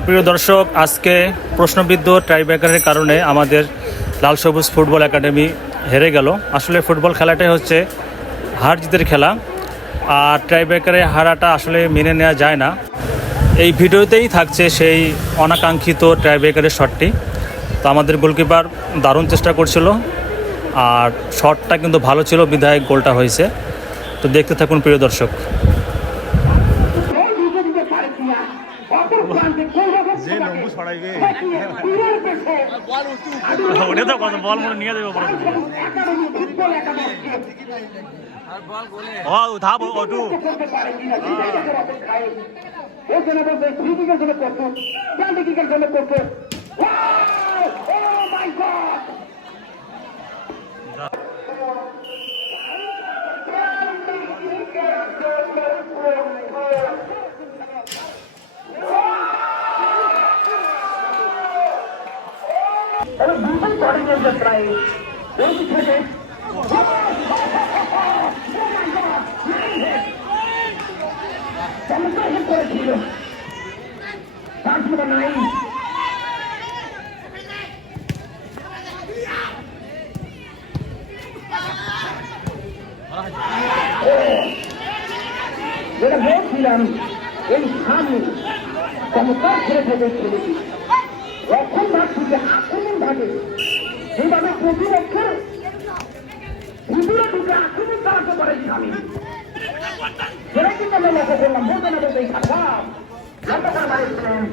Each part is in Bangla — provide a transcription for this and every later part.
প্রিয় দর্শক, আজকে প্রশ্নবিদ্ধ টাইব্রেকারের কারণে আমাদের লাল সবুজ ফুটবল একাডেমি হেরে গেল। আসলে ফুটবল খেলাটাই হচ্ছে হার জিতের খেলা, আর টাইব্রেকারে হারাটা আসলে মেনে নেওয়া যায় না। এই ভিডিওতেই থাকছে সেই অনাকাঙ্ক্ষিত টাইব্রেকারের শটটি। তো আমাদের গোলকিপার দারুণ চেষ্টা করছিল, আর শটটা কিন্তু ভালো ছিল বিধায় গোলটা হয়েছে। তো দেখতে থাকুন প্রিয় দর্শক। যে লম্বু ছড়াইবে ওটা তো কত বল মনে নিয়ে যাবে উঠাব ওটু যেটা বলছিলাম, এই সামনে চমৎকার খেলে থাকে ছেলেটি রক্ষণ ভাগ থেকে আক্রমণ ভাগে যেভাবে প্রতিরক্ষের ভিতরে ঢুকে আক্রমণ চালাতে পারে স্বামী, সেটা কিন্তু আমরা লক্ষ্য করলাম। বলতে না বলতে খারাপ লক্ষ্য করে বাড়িয়েছিলেন।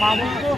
মামুন তো